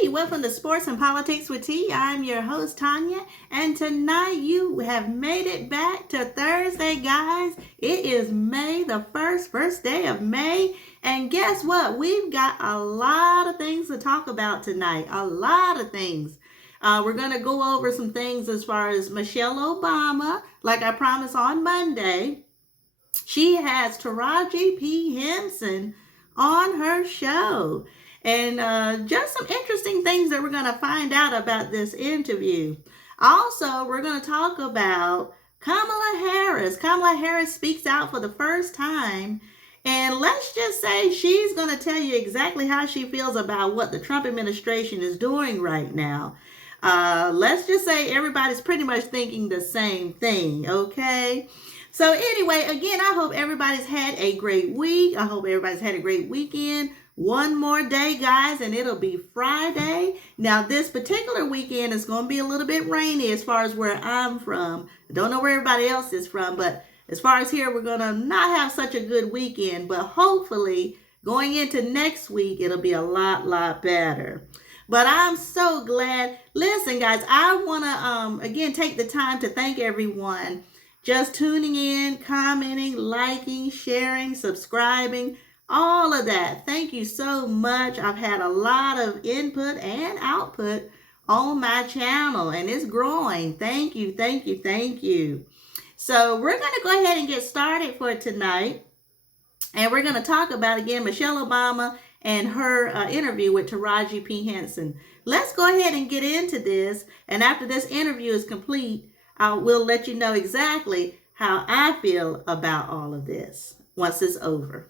Hey, welcome to Sports and Politics with T. I'm your host, Tanya, and tonight you have made it back to Thursday, guys. It is May the 1st, first day of May, and guess what? We've got a lot of things to talk about tonight, a lot of things. We're going to go over some things as far as Michelle Obama, like I promised on Monday. She has Taraji P Henson on her show. And just some interesting things that we're going to find out about this interview. Also, we're going to talk about Kamala Harris. Kamala Harris speaks out for the first time. And let's just say she's going to tell you exactly how she feels about what the Trump administration is doing right now. Let's just say everybody's pretty much thinking the same thing, okay? So anyway, again, I hope everybody's had a great week. I hope everybody's had a great weekend. One more day, guys, and it'll be Friday. Now, this particular weekend is going to be a little bit rainy as far as where I'm from. I don't know where everybody else is from, but as far as here, we're going to not have such a good weekend. But hopefully, going into next week, it'll be a lot better. But I'm so glad. Listen, guys, I want to, again, take the time to thank everyone just tuning in, commenting, liking, sharing, subscribing, all of that. Thank you so much. I've had a lot of input and output on my channel, and it's growing. Thank you. So we're going to go ahead and get started for tonight. And we're going to talk about, again, Michelle Obama and her interview with Taraji P Henson. Let's go ahead and get into this. And after this interview is complete, we'll let you know exactly how I feel about all of this once it's over.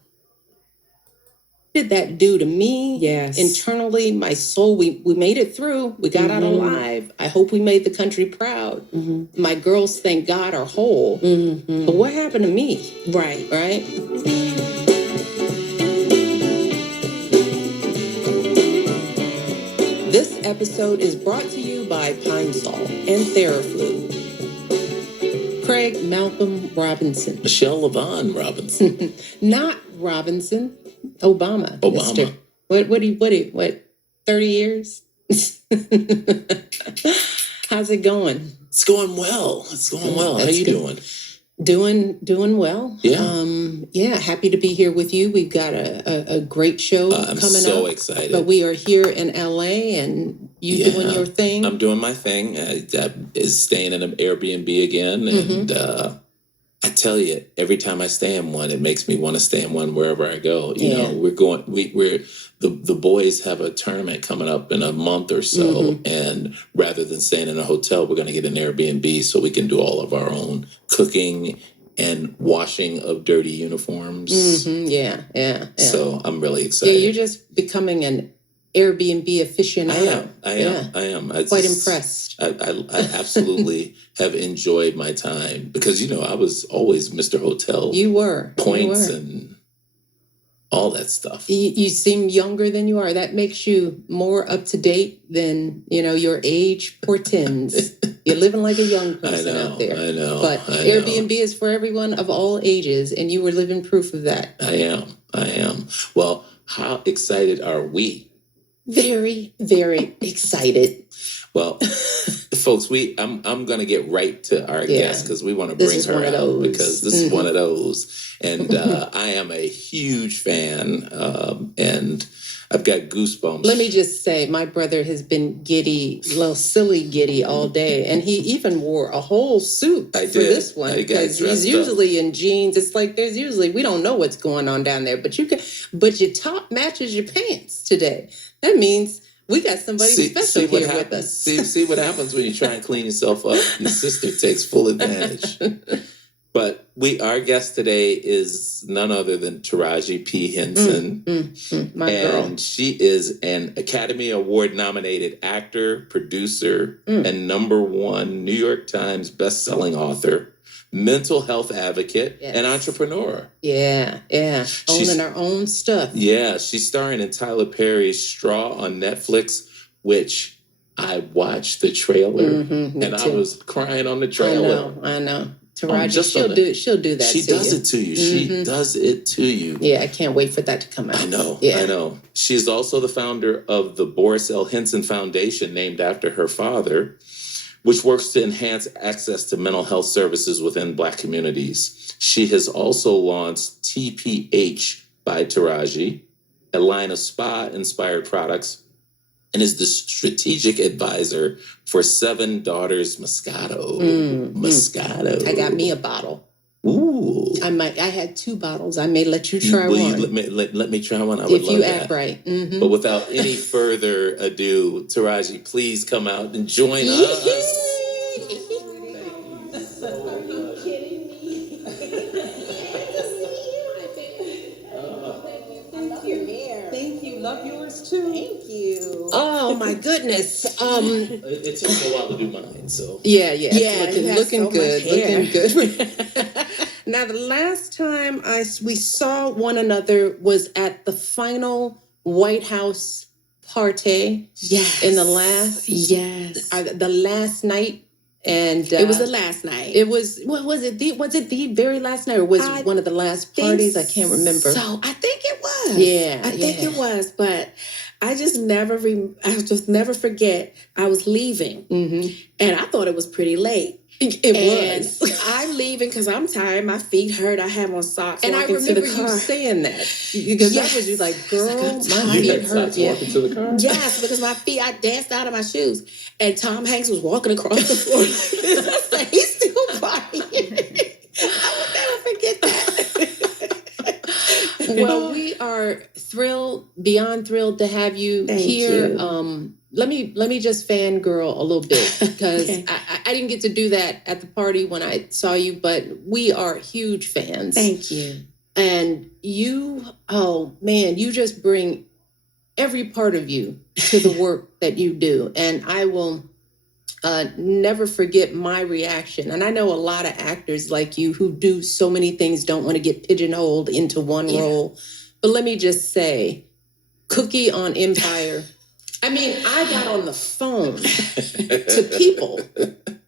Did that do to me? Yes. Internally, my soul, we made it through. We got out alive. I hope we made the country proud. My girls, thank God, are whole. But what happened to me? Right. This episode is brought to you by Pine Sol and Theraflu. Craig Malcolm Robinson. Michelle LaVaughn Robinson. Not Robinson. Obama. Mister. What, 30 years? How's it going? It's going well. How you doing? Doing well. Yeah. Happy to be here with you. We've got a great show I'm coming so up. excited. But we are here in LA and you doing your thing. I'm doing my thing. I is staying in an Airbnb again. And I tell you, every time I stay in one, it makes me want to stay in one wherever I go. You know, we're the boys have a tournament coming up in a month or so. And rather than staying in a hotel, we're going to get an Airbnb so we can do all of our own cooking and washing of dirty uniforms. Yeah. So I'm really excited. Yeah, you're just becoming an Airbnb aficionado. I am. Quite impressed. I absolutely have enjoyed my time because, I was always Mr. Hotel. You were. Points and all that stuff. You seem younger than you are. That makes you more up to date than, your age portends. You're living like a young person out there. I know. But Airbnb is for everyone of all ages, and you were living proof of that. I am. Well, how excited are we? Very, very excited. Well, folks, I'm going to get right to our guest because we want to bring her out because this is one of those. And I am a huge fan, and I've got goosebumps. Let me just say, my brother has been giddy, little silly giddy all day, and he even wore a whole suit for this one because he's usually in jeans. It's like we don't know what's going on down there, but your top matches your pants today. That means we got somebody special here with us. See what happens when you try and clean yourself up. Your sister takes full advantage. But our guest today is none other than Taraji P Henson. My girl. And she is an Academy Award nominated actor, producer, and #1 New York Times bestselling author, mental health advocate, and entrepreneur. Yeah. Owning our own stuff. Yeah, she's starring in Tyler Perry's Straw on Netflix, which I watched the trailer and I was crying on the trailer. I know. Taraji, she'll do that. She does it to you. She does it to you. Yeah, I can't wait for that to come out. I know. Yeah. I know. She's also the founder of the Boris L. Henson Foundation, named after her father, which works to enhance access to mental health services within Black communities. She has also launched TPH by Taraji, a line of spa-inspired products, and is the strategic advisor for Seven Daughters Moscato. Moscato. I got me a bottle. Ooh. I had 2 bottles. I may let you try one. Let me try one. I would if love you that. Act right. But without any further ado, Taraji, please come out and join us. Love yours too. Thank you. Oh my goodness. It took me a while to do mine, so Yeah. Looking good. Now, the last time we saw one another was at the final White House party. Yes. In the last night. And it was the last night. It was. What was it? Was it the very last night, or was it one of the last parties? I can't remember. So I think it was. Yeah, I think it was. But I just never forget. I was leaving, and I thought it was pretty late. It was. I'm leaving because I'm tired. My feet hurt. I have on socks. And I remember you saying that because that was just like, girl, my feet hurt. Walking to the car. Yes, because my feet. I danced out of my shoes, and Tom Hanks was walking across the floor. He's still partying. I would never forget that. Well, we are beyond thrilled to have you here. You. Let me just fangirl a little bit because Okay. I didn't get to do that at the party when I saw you, but we are huge fans. Thank you. And you, oh man, you just bring every part of you to the work that you do. And I will never forget my reaction. And I know a lot of actors like you who do so many things don't want to get pigeonholed into one role. But let me just say, Cookie on Empire. I mean, I got on the phone to people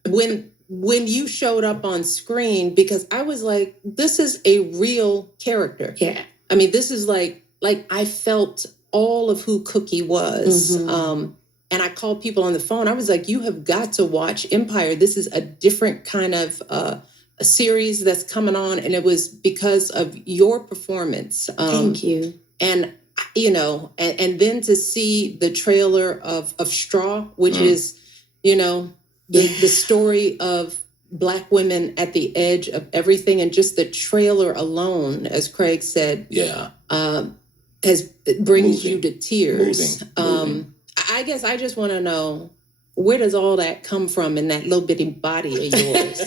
when you showed up on screen because I was like, this is a real character. Yeah. I mean, this is like I felt all of who Cookie was. And I called people on the phone. I was like, you have got to watch Empire. This is a different kind of a series that's coming on. And it was because of your performance. Thank you. And and then to see the trailer of Straw, which is, the story of Black women at the edge of everything, and just the trailer alone, as Craig said, brings you to tears. Moving. I guess I just want to know, where does all that come from in that little bitty body of yours?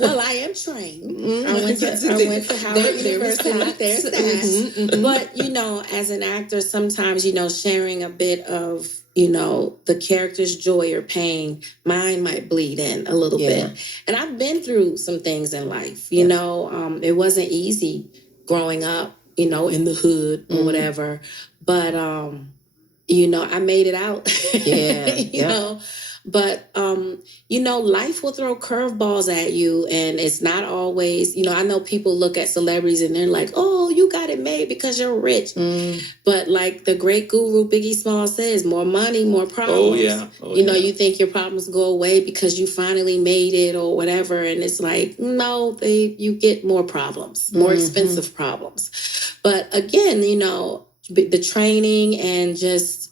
Well, I am trained. I went to Howard University. There's that. But, as an actor, sometimes, sharing a bit of, the character's joy or pain, mine might bleed in a little bit. And I've been through some things in life, it wasn't easy growing up, in the hood or whatever. But, I made it out. you know. But, life will throw curveballs at you, and it's not always, I know people look at celebrities and they're like, oh, you got it made because you're rich. But like the great guru Biggie Smalls says, more money, more problems. Oh, yeah. You think your problems go away because you finally made it or whatever. And it's like, no, you get more problems, more expensive problems. But again, the training and just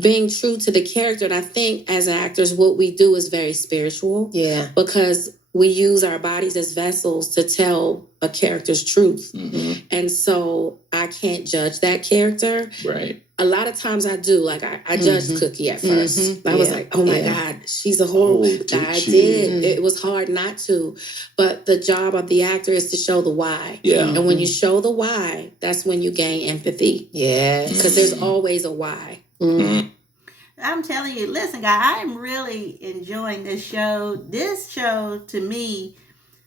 being true to the character. And I think as actors, what we do is very spiritual. Yeah. Because we use our bodies as vessels to tell a character's truth. And so I can't judge that character. Right. A lot of times I do. Like I judged Cookie at first. I was like, oh my God, she's a horrible. I did. It was hard not to. But the job of the actor is to show the why. Yeah. And when you show the why, that's when you gain empathy. Yeah. Because there's always a why. I'm telling you, listen, guys, I'm really enjoying this show. This show, to me,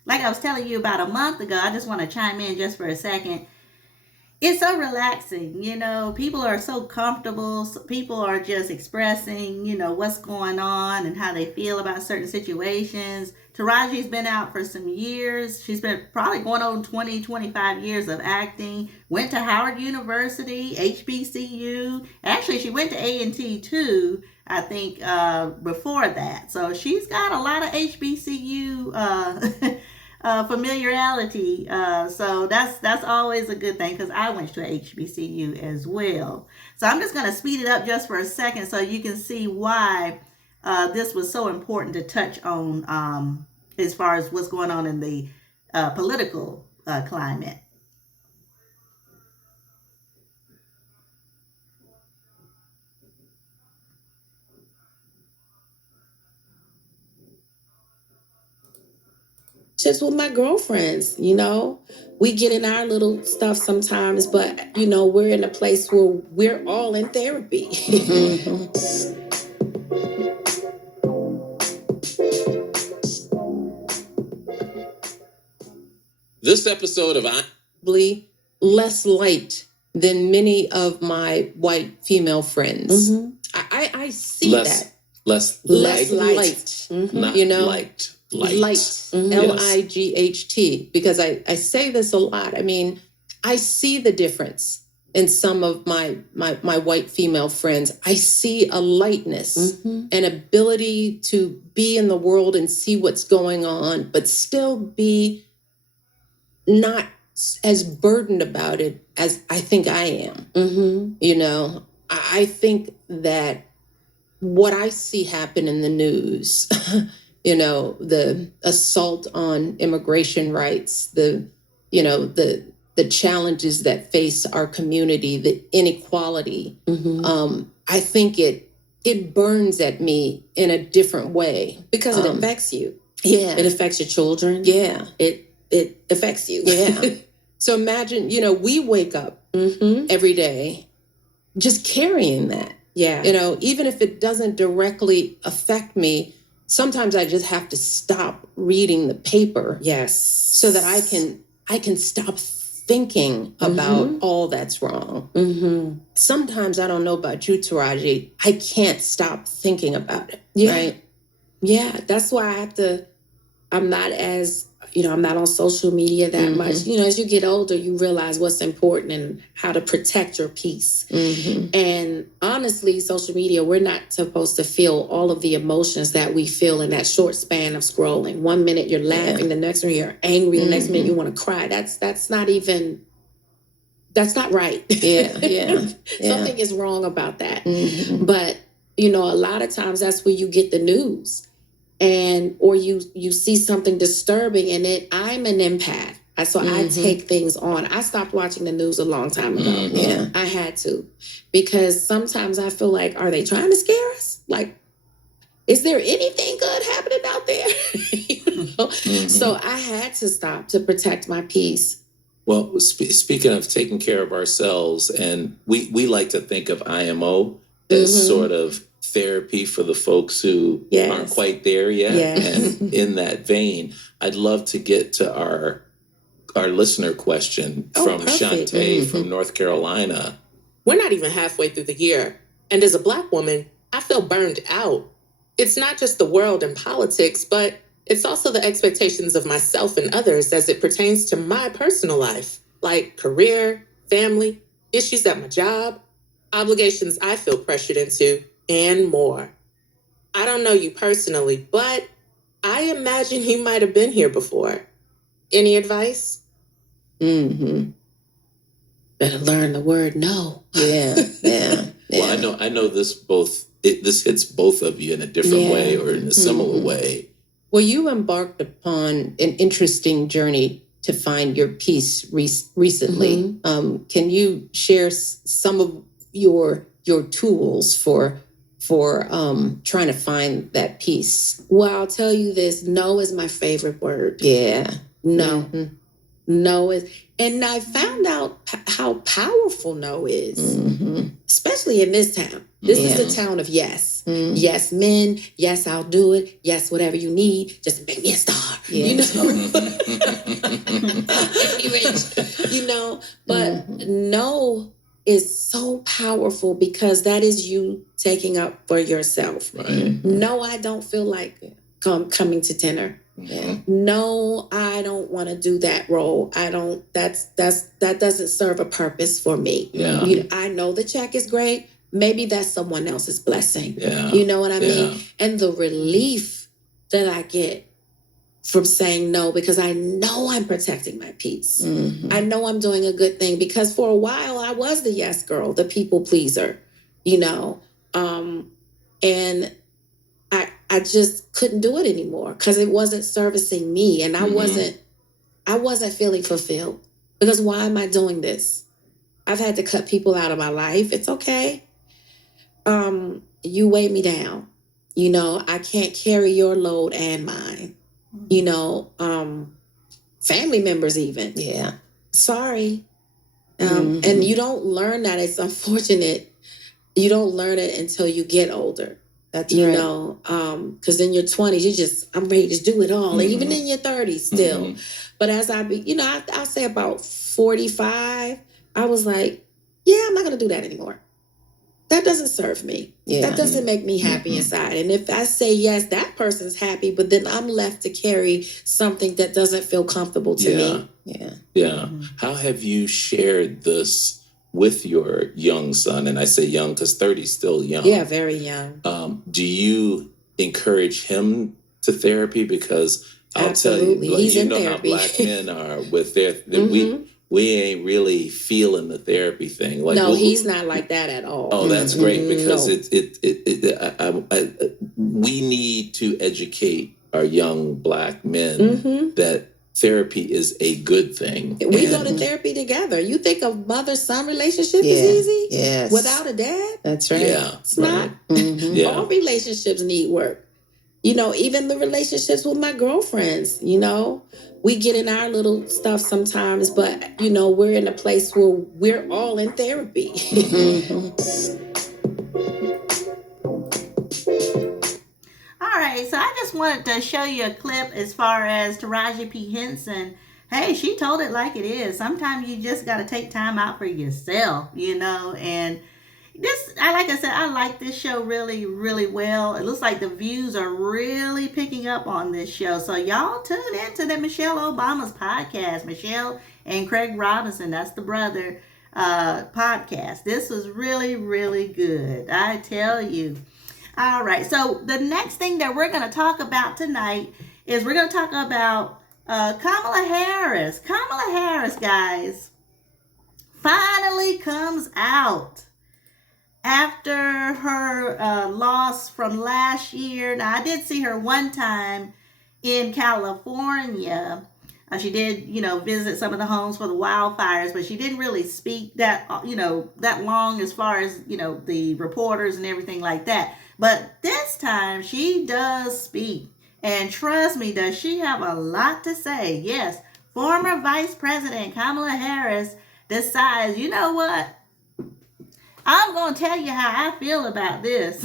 like I was telling you about a month ago, I just want to chime in just for a second. it's so relaxing. People are so comfortable. People are just expressing, what's going on and how they feel about certain situations. Taraji's been out for some years. She's been probably going on 20, 25 years of acting. Went to Howard University, HBCU. Actually, she went to A&T too, I think, before that. So she's got a lot of HBCU familiarity. So that's always a good thing, because I went to HBCU as well. So I'm just going to speed it up just for a second so you can see why this was so important to touch on as far as what's going on in the political climate. Just with my girlfriends, we get in our little stuff sometimes, but we're in a place where we're all in therapy. This episode of less light than many of my white female friends. Mm-hmm. I see that. Less light. Mm-hmm. Not light. Light. Mm-hmm. LIGHT. Because I say this a lot. I mean, I see the difference in some of my white female friends. I see a lightness, mm-hmm. an ability to be in the world and see what's going on, but still be not as burdened about it as I think I am. Mm-hmm. I think that what I see happen in the news, the assault on immigration rights, the challenges that face our community, the inequality, mm-hmm. I think it burns at me in a different way. Because it affects you. Yeah. It affects your children. Yeah. It affects you. Yeah. So imagine, we wake up mm-hmm. every day just carrying that. Yeah. Even if it doesn't directly affect me, sometimes I just have to stop reading the paper. Yes. So that I can stop thinking about mm-hmm. all that's wrong. Mm-hmm. Sometimes, I don't know about you, Taraji, I can't stop thinking about it. Yeah. Right? Yeah. That's why I'm not on social media that mm-hmm. much. As you get older, you realize what's important and how to protect your peace. Mm-hmm. And honestly, social media, we're not supposed to feel all of the emotions that we feel in that short span of scrolling. 1 minute you're laughing, the next minute you're angry, the next minute you want to cry. That's not right. Yeah, yeah. Something is wrong about that. Mm-hmm. But, a lot of times that's where you get the news. Or you see something disturbing in it. I'm an empath. So mm-hmm. I take things on. I stopped watching the news a long time ago. Mm-hmm. Yeah. I had to. Because sometimes I feel like, are they trying to scare us? Like, is there anything good happening out there? Mm-hmm. So I had to stop to protect my peace. Well, speaking of taking care of ourselves, and we like to think of IMO as mm-hmm. sort of therapy for the folks who yes. aren't quite there yet. Yes. And in that vein, I'd love to get to our listener question from perfect. Shantae mm-hmm. from North Carolina. We're not even halfway through the year. And as a Black woman, I feel burned out. It's not just the world and politics, but it's also the expectations of myself and others as it pertains to my personal life, like career, family, issues at my job, obligations I feel pressured into, and more. I don't know you personally, but I imagine you might have been here before. Any advice? Mm-hmm. Better learn the word no. Yeah. Well, I know this this hits both of you in a different way or in a similar mm-hmm. way. Well, you embarked upon an interesting journey to find your peace recently. Mm-hmm. Can you share some of your tools for trying to find that peace? Well, I'll tell you this. No is my favorite word. Yeah. No. Mm-hmm. No is, and I found out how powerful no is, especially in this town. This is the town of yes. Yes, men. Yes, I'll do it. Yes, whatever you need. Just make me a star. You know? But no is so powerful because that is you taking up for yourself. Right. No, I don't feel like coming to dinner. Yeah. No, I don't want to do that role. I don't. That doesn't serve a purpose for me. Yeah. I know the check is great. Maybe that's someone else's blessing. Yeah. You know what I mean? And the relief that I get from saying no, because I know I'm protecting my peace. I know I'm doing a good thing, because for a while I was the yes girl, the people pleaser, and I just couldn't do it anymore because it wasn't servicing me, and I wasn't feeling fulfilled. Because why am I doing this? I've had to cut people out of my life. It's okay. You weigh me down. I can't carry your load and mine. Family members even. Yeah. Sorry. And you don't learn that. It's unfortunate. You don't learn it until you get older. That's right. Because in your 20s, I'm ready to do it all. And even in your 30s still. But as I'll say about 45, I was like, yeah, I'm not going to do that anymore. That doesn't serve me. Yeah. That doesn't make me happy inside. And if I say yes, that person's happy, but then I'm left to carry something that doesn't feel comfortable to me. Yeah. How have you shared this with your young son? And I say young because 30 is still young. Yeah, very young. Do you encourage him to therapy? Because I'll Absolutely. tell you, He's in how therapy. Black men are with their we ain't really feeling the therapy thing. Like, no, he's not like that at all. Oh, that's great, because we need to educate our young Black men that therapy is a good thing. We go to therapy together. You think a mother-son relationship is easy? Yes. Without a dad? That's right. Yeah, it's not. All relationships need work. Even the relationships with my girlfriends, we get in our little stuff sometimes, but, we're in a place where we're all in therapy. All right, so I just wanted to show you a clip as far as Taraji P Henson. Hey, she told it like it is. Sometimes you just got to take time out for yourself, and this, like I said, I like this show really, really well. It looks like the views are really picking up on this show. So y'all tune into the Michelle Obama's podcast. Michelle and Craig Robinson, that's the brother, podcast. This was really, really good, I tell you. All right, so the next thing that we're going to talk about tonight is we're going to talk about Kamala Harris. Kamala Harris, guys, finally comes out after her loss from last year. Now, I did see her one time in California. She did, visit some of the homes for the wildfires, but she didn't really speak that long as far as, the reporters and everything like that. But this time she does speak. And trust me, does she have a lot to say? Yes, former Vice President Kamala Harris decides, you know what? I'm going to tell you how I feel about this.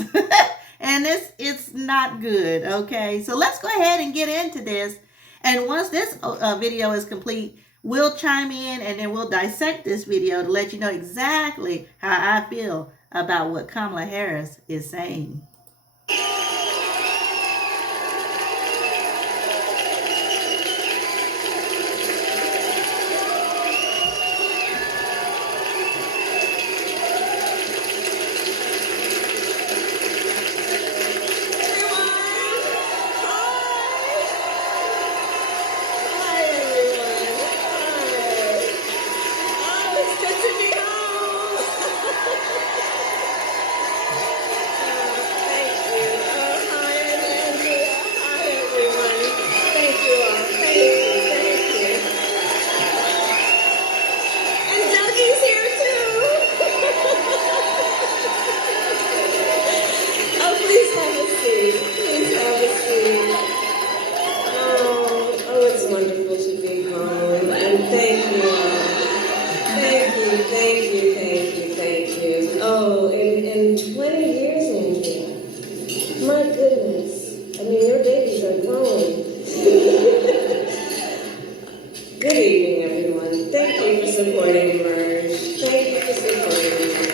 And it's not good, okay? So let's go ahead and get into this. And once this video is complete, we'll chime in and then we'll dissect this video to let you know exactly how I feel about what Kamala Harris is saying. you. Oh, in 20 years, Andrea. My goodness. I mean, your babies are growing. Good evening, everyone. Thank you for supporting Emerge. Thank you for supporting Emerge.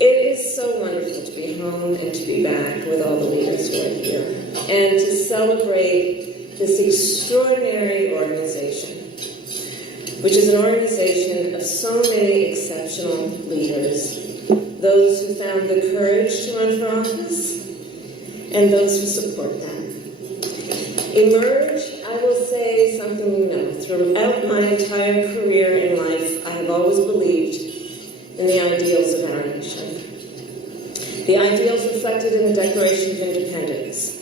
It is so wonderful to be home and to be back with all the leaders who are here and to celebrate this extraordinary organization, which is an organization of so many exceptional leaders, those who found the courage to run for office and those who support them. Emerge, I will say something you know. Throughout my entire career in life, I have always believed in the ideals of our nation. The ideals reflected in the Declaration of Independence,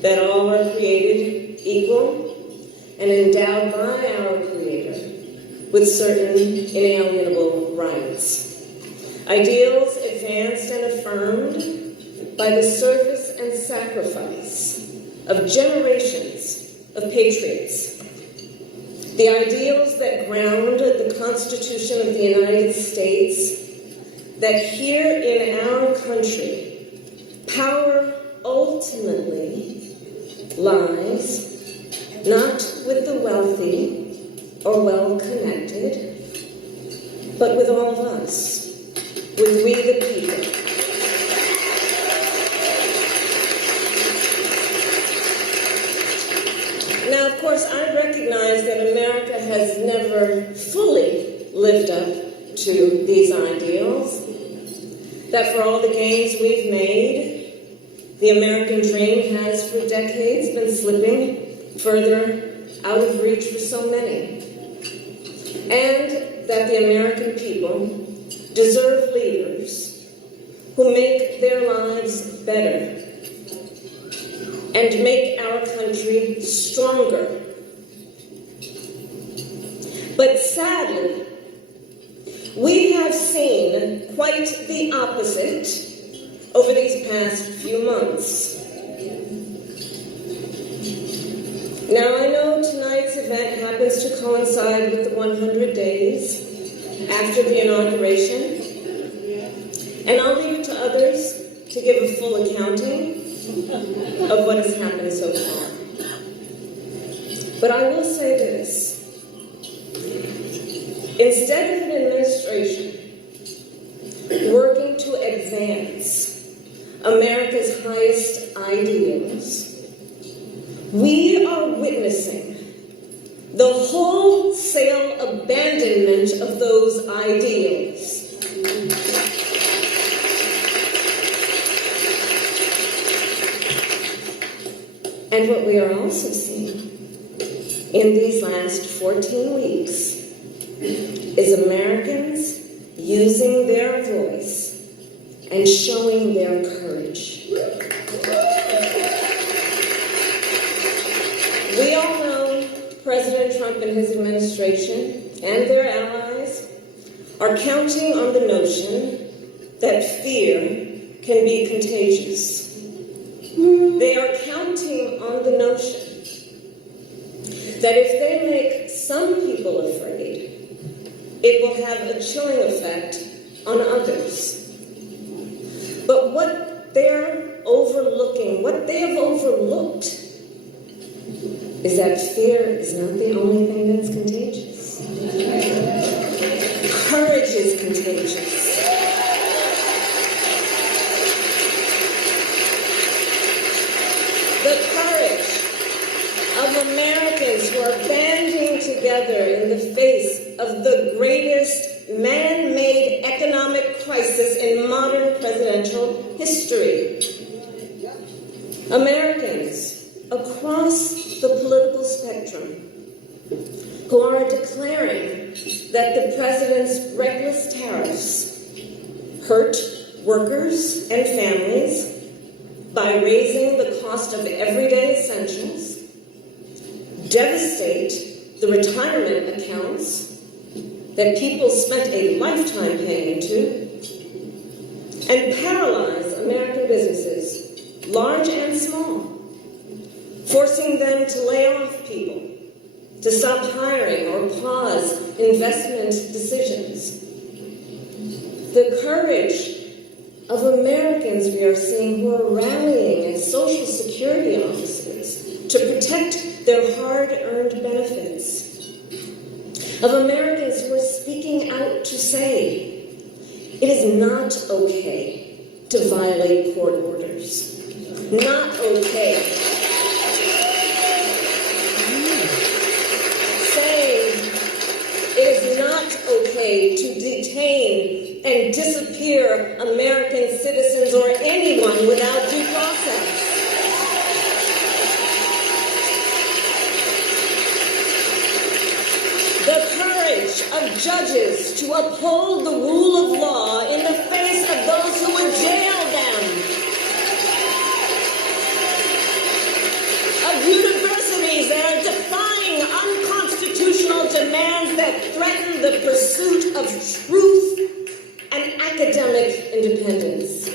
that all are created equal and endowed by our Creator with certain inalienable rights. Ideals advanced and affirmed by the service and sacrifice of generations of patriots. The ideals that ground the Constitution of the United States, that here in our country, power ultimately lies not with the wealthy or well-connected, but with all of us, with we the people. Now, of course, I recognize that America has never fully lived up to these ideals, that for all the gains we've made, the American dream has for decades been slipping further out of reach for so many, and that the American people deserve leaders who make their lives better and make our country stronger. But sadly, we have seen quite the opposite over these past few months. Now, I know tonight's event happens to coincide with the 100 days after the inauguration, and I'll leave it to others to give a full accounting of what has happened so far. But I will say this. Instead of an administration working to advance America's highest ideals, we are witnessing the wholesale abandonment of those ideals. And what we are also seeing in these last 14 weeks is Americans using their voice and showing their courage. We all know President Trump and his administration and their allies are counting on the notion that fear can be contagious. They are counting on the notion that if they make some people afraid, it will have a chilling effect on others. But what they're overlooking, what they have overlooked, is that fear is not the only thing that's contagious. Courage is contagious. The courage of Americans who are banding together in the face of the greatest man-made economic crisis in modern presidential history. Americans across the political spectrum who are declaring that the president's reckless tariffs hurt workers and families by raising the cost of everyday essentials, devastate the retirement accounts that people spent a lifetime paying into, and paralyze American businesses, large and small, forcing them to lay off people to stop hiring or pause investment decisions. The courage of Americans we are seeing who are rallying at Social Security offices to protect their hard-earned benefits. Of Americans who are speaking out to say, it is not okay to violate court orders. Not okay. Saying it is not okay to detain and disappear American citizens or anyone without due process. The courage of judges to uphold the rule of law in the face of those who would jail them. Of universities that are defying unconstitutional demands that threaten the pursuit of truth and academic independence.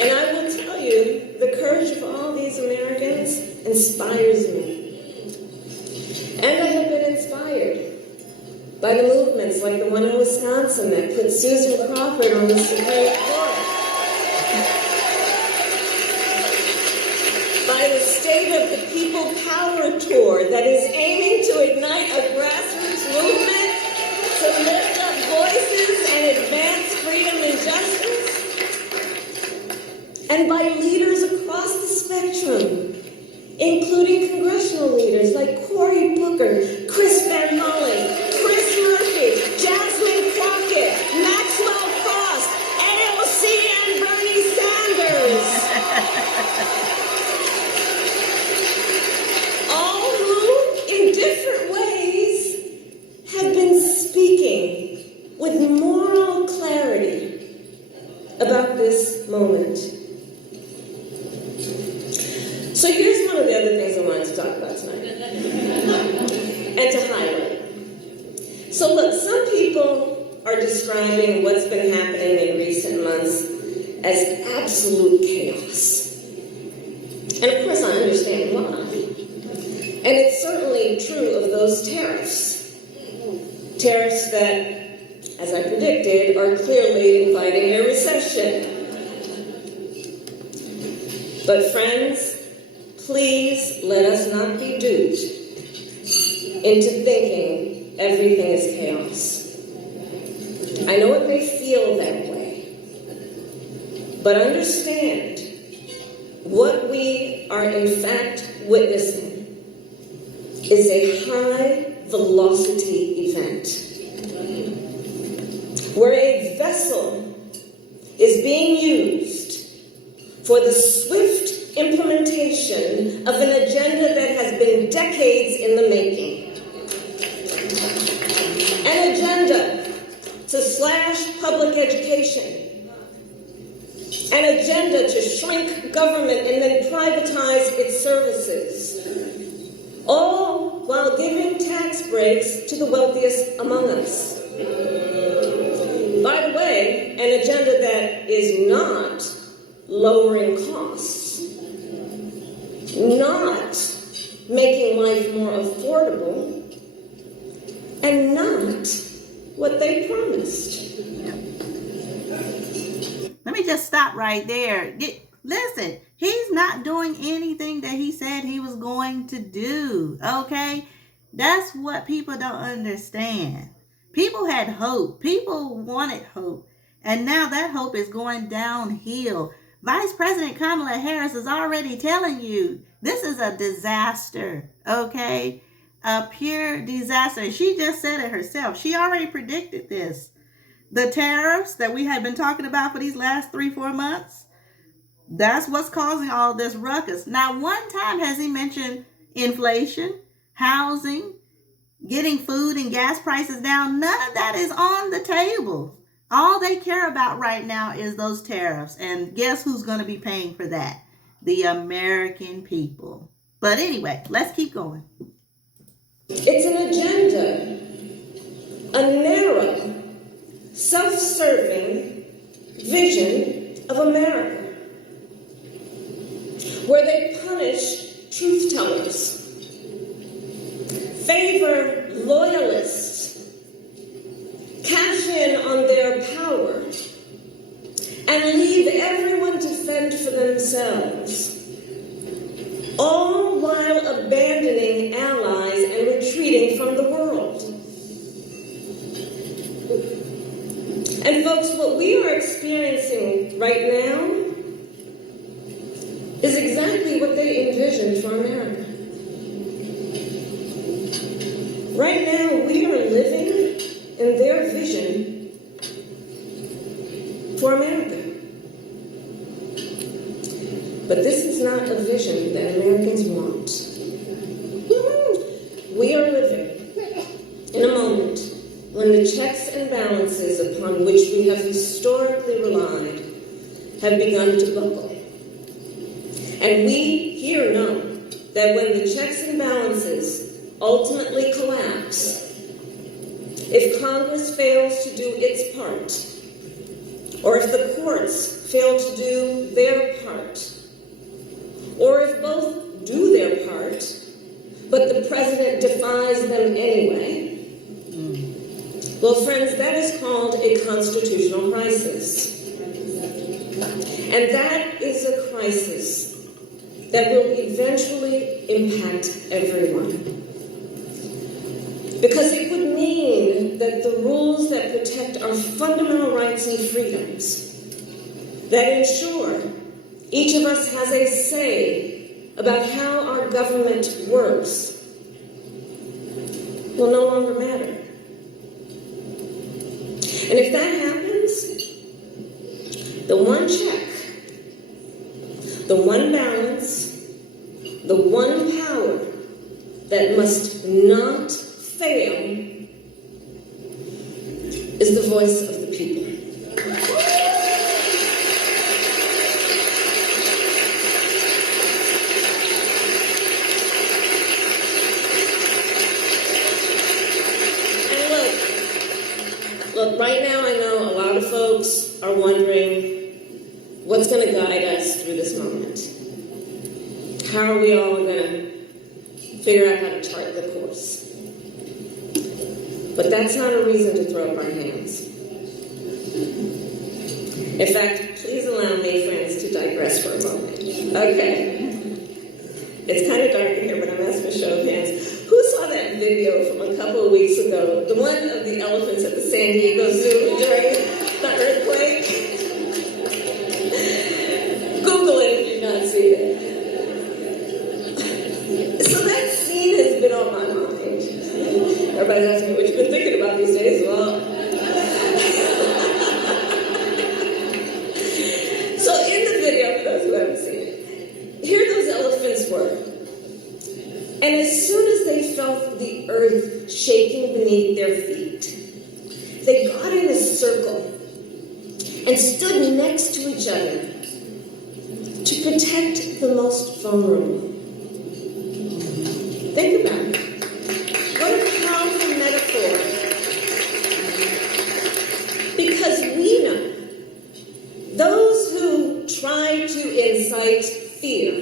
And I will tell you, the courage of all these Americans inspires me. And I have been inspired by the movements like the one in Wisconsin that put Susan Crawford on the Supreme Court. By the State of the People Power Tour that is aiming to ignite a grassroots movement to lift up voices and advance freedom and justice. And by leaders across the spectrum, including congressional leaders like Cory Booker, Chris Van Hollen, Chris Murphy, Jasmine Crockett, Maxwell Frost, AOC, and Bernie Sanders. All who, in different ways, have been speaking with moral clarity about this moment. So here's one of the other things I wanted to talk about tonight and to highlight. So look, some people are describing what's been happening in recent months as absolute chaos. And of course I understand why. And it's certainly true of those tariffs. Tariffs that, as I predicted, are clearly inviting a recession. But friends, please let us not be duped into thinking everything is chaos. I know it may feel that way, but understand what we are in fact witnessing is a high velocity event where a vessel is being used for the swift implementation of an agenda that has been decades in the making. An agenda to slash public education. An agenda to shrink government and then privatize its services. All while giving tax breaks to the wealthiest among us. By the way, an agenda that is not lowering costs. Not making life more affordable, and not what they promised. Let me just stop right there. Listen, he's not doing anything that he said he was going to do, okay? That's what people don't understand. People had hope. People wanted hope. And now that hope is going downhill. Vice President Kamala Harris is already telling you this is a disaster, okay? A pure disaster. She just said it herself. She already predicted this. The tariffs that we had been talking about for these last 3-4 months, that's what's causing all this ruckus. Not one time has he mentioned inflation, housing, getting food and gas prices down. None of that is on the table. All they care about right now is those tariffs. And guess who's going to be paying for that? The American people. But anyway, let's keep going. It's an agenda. A narrow, self-serving vision of America. where they punish truth-tellers, favor loyalists, cash in on their power, and leave everyone to fend for themselves, all while abandoning allies and retreating from the world. And folks, what we are experiencing right now is exactly what they envisioned for America. Right now, we are living in their vision for America. But this is not a vision that Americans want. We are living in a moment when the checks and balances upon which we have historically relied have begun to buckle. And we here know that when the checks and balances ultimately collapse, if Congress fails to do its part, or if the courts fail to do their part, or if both do their part, but the president defies them anyway, well, friends, that is called a constitutional crisis. And that is a crisis that will eventually impact everyone. Because it would mean that the rules that protect our fundamental rights and freedoms, that ensure each of us has a say about how our government works, will no longer matter. And if that happens, the one check, the one balance, the one power that must not fail is the voice of the people. Look, right now I know a lot of folks are wondering what's going to guide us through this moment. How are we all going to figure out how to chart the course? But that's not a reason to throw up our hands. In fact, please allow me, friends, to digress for a moment. Okay. It's kind of dark in here, but I'm asking for a show of hands. Who saw that video from a couple of weeks ago? The one of the elephants at the San Diego Zoo during the earthquake? Google it if you've not seen it. So that scene has been on my mind. Everybody's asking me what you've been thinking about these days. Well, so in the video, for those who haven't seen it, here those elephants were. And as soon as they felt the earth shaking beneath their feet, they got in a circle and stood next to each other to protect the most vulnerable. Think about it. What a powerful metaphor. Because we know those who try to incite fear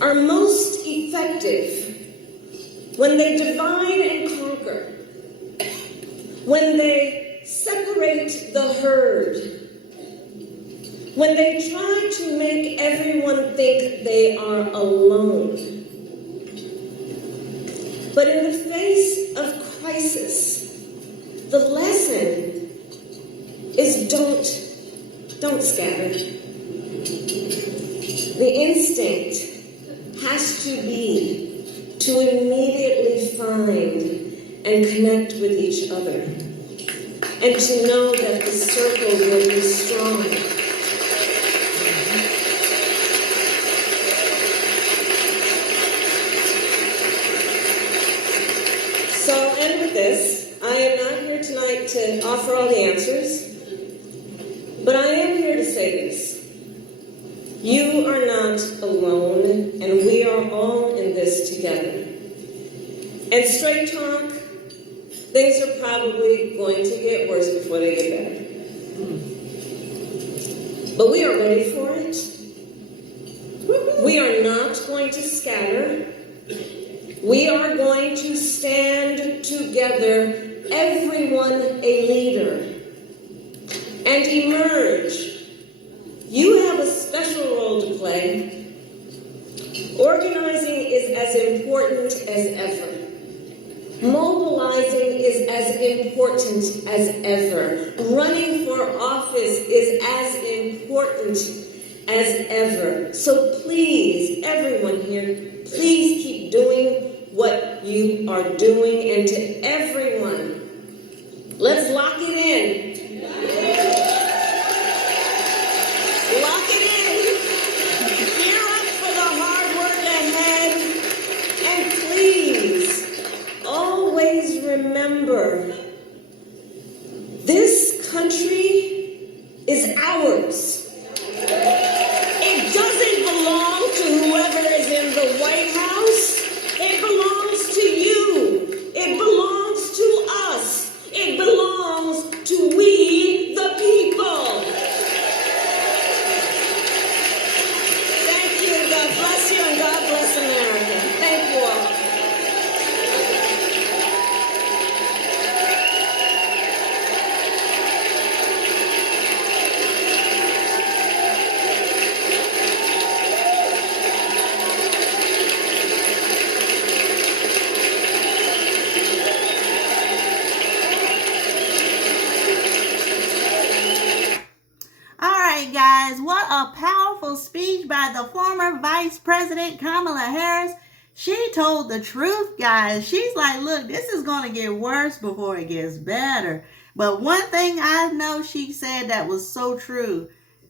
are most effective when they divide and conquer, when they separate the herd, when they try to make everyone think they are alone. But in the face of crisis, the lesson is don't scatter. The instinct has to be to immediately find and connect with each other, and to know that the circle will be strong. So I'll end with this. I am not here tonight to offer all the answers, but I am here to say this. You are not alone, and we are all in this together. And straight talk, things are probably going to get worse before they get better. But we are ready for it. We are not going to scatter. We are going to stand together, everyone a leader, and emerge. You have a special role to play. Organizing is as important as ever. Mobilizing is as important as ever. Running for office is as important as ever. So please, everyone here, please keep doing what you are doing. And to everyone, let's lock it in. Lock it in. Gear up for the hard work ahead. And please, always remember, this country is ours. It doesn't belong to whoever is in the White House. It belongs to you. It belongs to us. It belongs to we, the people. Thank you. God bless you and God bless America. Thank you all. Guys, what a powerful speech by the former Vice President Kamala Harris. She told the truth, guys. She's like, look, this is going to get worse before it gets better. But one thing I know she said that was so true,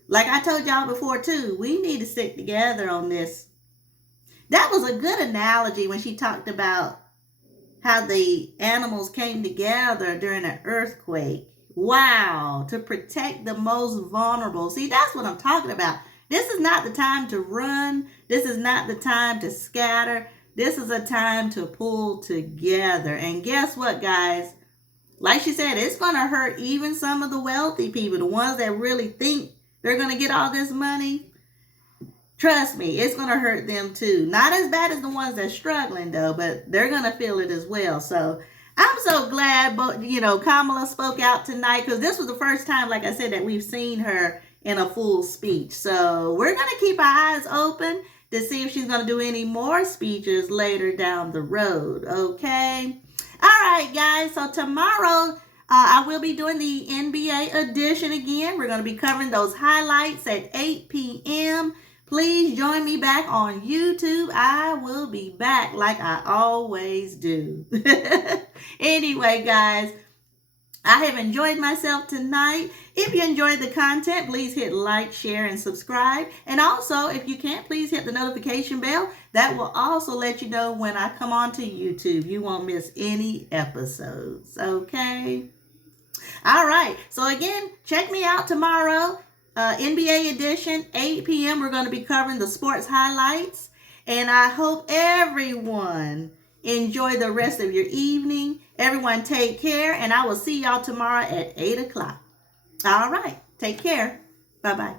like I told y'all before too, we need to stick together on this. That was a good analogy when she talked about how the animals came together during an earthquake. Wow, to protect the most vulnerable. See, that's what I'm talking about. This is not the time to run. This is not the time to scatter. This is a time to pull together. And guess what, guys? Like she said, it's going to hurt even some of the wealthy people, the ones that really think they're going to get all this money. Trust me, it's going to hurt them too. Not as bad as the ones that's struggling, though, but they're going to feel it as well. So I'm so glad, Kamala spoke out tonight, because this was the first time, like I said, that we've seen her in a full speech. So we're going to keep our eyes open to see if she's going to do any more speeches later down the road. Okay. All right, guys. So tomorrow, I will be doing the NBA edition again. We're going to be covering those highlights at 8 p.m. Please join me back on YouTube. I will be back like I always do. Anyway, guys, I have enjoyed myself tonight. If you enjoyed the content, please hit like, share, and subscribe. And also, if you can, please hit the notification bell. That will also let you know when I come onto YouTube. You won't miss any episodes, okay? All right. So again, check me out tomorrow. NBA edition, 8 p.m. We're going to be covering the sports highlights. And I hope everyone enjoy the rest of your evening. Everyone take care. And I will see y'all tomorrow at 8 o'clock. All right. Take care. Bye-bye.